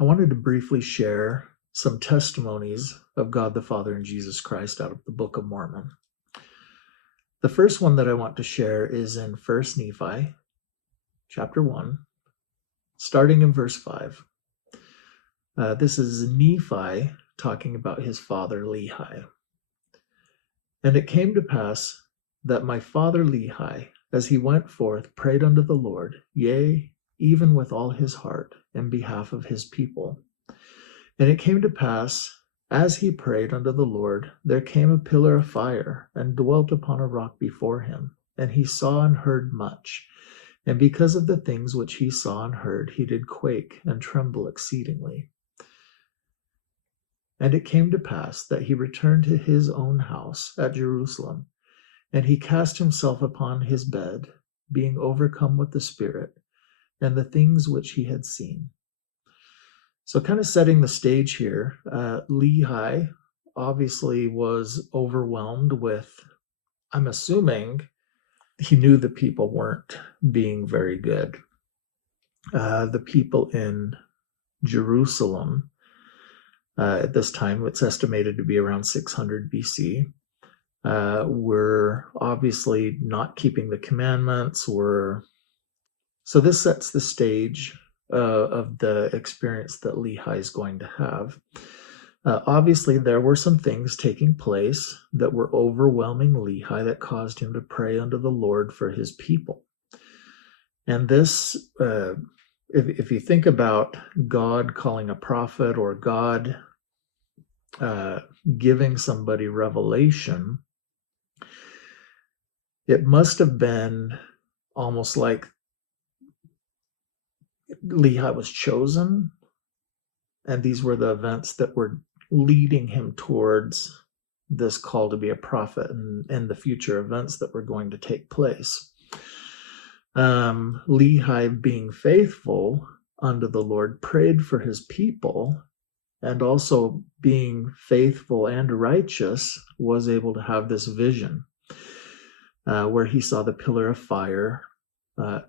I wanted to briefly share some testimonies of God the Father and Jesus Christ out of the Book of Mormon. The first one that I want to share is in 1 Nephi, chapter 1, starting in verse 5. This is Nephi talking about his father Lehi. And it came to pass that my father Lehi, as he went forth, prayed unto the Lord, yea, even with all his heart, in behalf of his people. And it came to pass, as he prayed unto the Lord, there came a pillar of fire, and dwelt upon a rock before him. And he saw and heard much. And because of the things which he saw and heard, he did quake and tremble exceedingly. And it came to pass that he returned to his own house at Jerusalem, and he cast himself upon his bed, being overcome with the Spirit, and the things which he had seen. So kind of setting the stage here, Lehi obviously was overwhelmed with, I'm assuming he knew the people weren't being very good. The people in Jerusalem, at this time, it's estimated to be around 600 BC, were obviously not keeping the commandments. So this sets the stage of the experience that Lehi is going to have. Obviously, there were some things taking place that were overwhelming Lehi that caused him to pray unto the Lord for his people. And this, if you think about God calling a prophet or God giving somebody revelation, it must have been almost like Lehi was chosen, and these were the events that were leading him towards this call to be a prophet and the future events that were going to take place. Lehi, being faithful unto the Lord, prayed for his people, and also being faithful and righteous, was able to have this vision where he saw the pillar of fire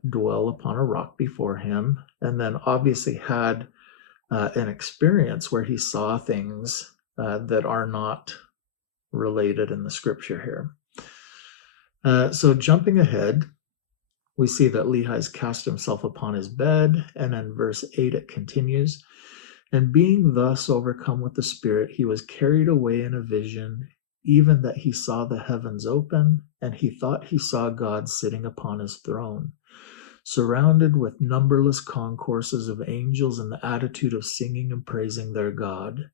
dwell upon a rock before him, and then obviously had an experience where he saw things that are not related in the scripture here. So jumping ahead, we see that Lehi's cast himself upon his bed, and in verse 8 it continues, and being thus overcome with the Spirit, he was carried away in a vision, even that he saw the heavens open, and he thought he saw God sitting upon his throne, surrounded with numberless concourses of angels in the attitude of singing and praising their God.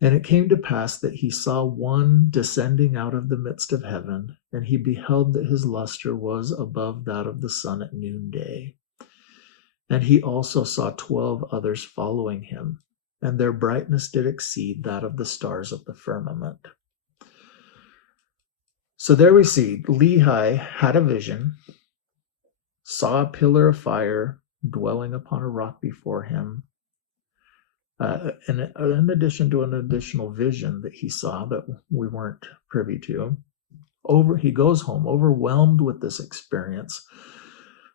And it came to pass that he saw one descending out of the midst of heaven, and he beheld that his luster was above that of the sun at noonday. And he also saw 12 others following him, and their brightness did exceed that of the stars of the firmament. So there we see Lehi had a vision, saw a pillar of fire dwelling upon a rock before him, and in addition to an additional vision that he saw that we weren't privy to, he goes home overwhelmed with this experience,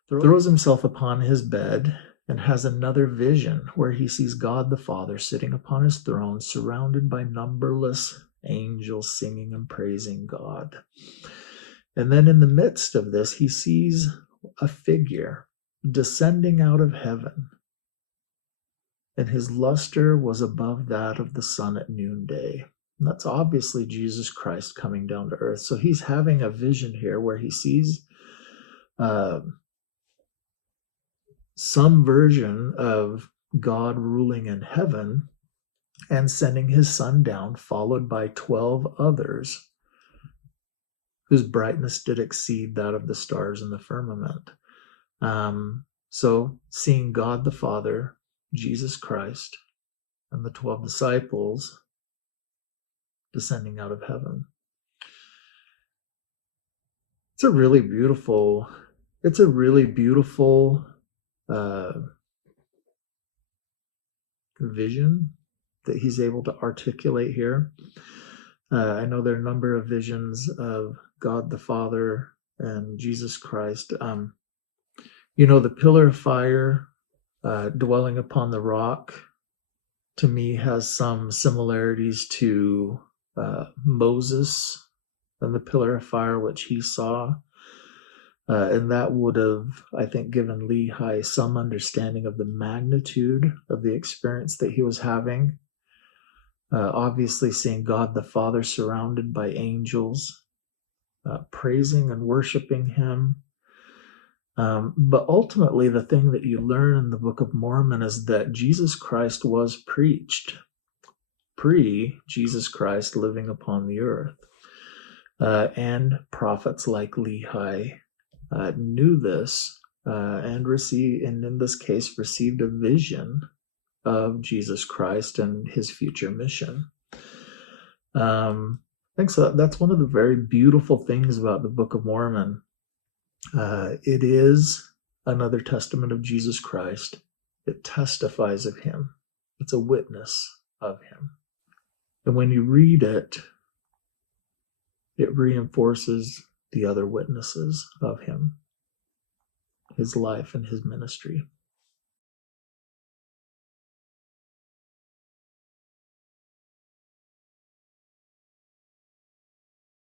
throws himself upon his bed, and has another vision where he sees God the Father sitting upon his throne, surrounded by numberless angels singing and praising God. And then in the midst of this, he sees a figure descending out of heaven, and his luster was above that of the sun at noonday. And that's obviously Jesus Christ coming down to earth. So he's having a vision here where he sees some version of God ruling in heaven and sending his son down, followed by 12 others whose brightness did exceed that of the stars in the firmament. So seeing God the Father, Jesus Christ, and the 12 disciples descending out of heaven. It's a really beautiful vision that he's able to articulate here. I know there are a number of visions of God the Father and Jesus Christ. The pillar of fire dwelling upon the rock to me has some similarities to Moses and the pillar of fire which he saw. And that would have, I think, given Lehi some understanding of the magnitude of the experience that he was having. Obviously, seeing God the Father surrounded by angels, praising and worshiping him. But ultimately, the thing that you learn in the Book of Mormon is that Jesus Christ was preached pre-Jesus Christ living upon the earth. And prophets like Lehi knew this and in this case, received a vision of Jesus Christ and his future mission. I think so. That's one of the very beautiful things about the Book of Mormon. It is another testament of Jesus Christ. It testifies of him. It's a witness of him. And when you read it, it reinforces the other witnesses of him, his life and his ministry.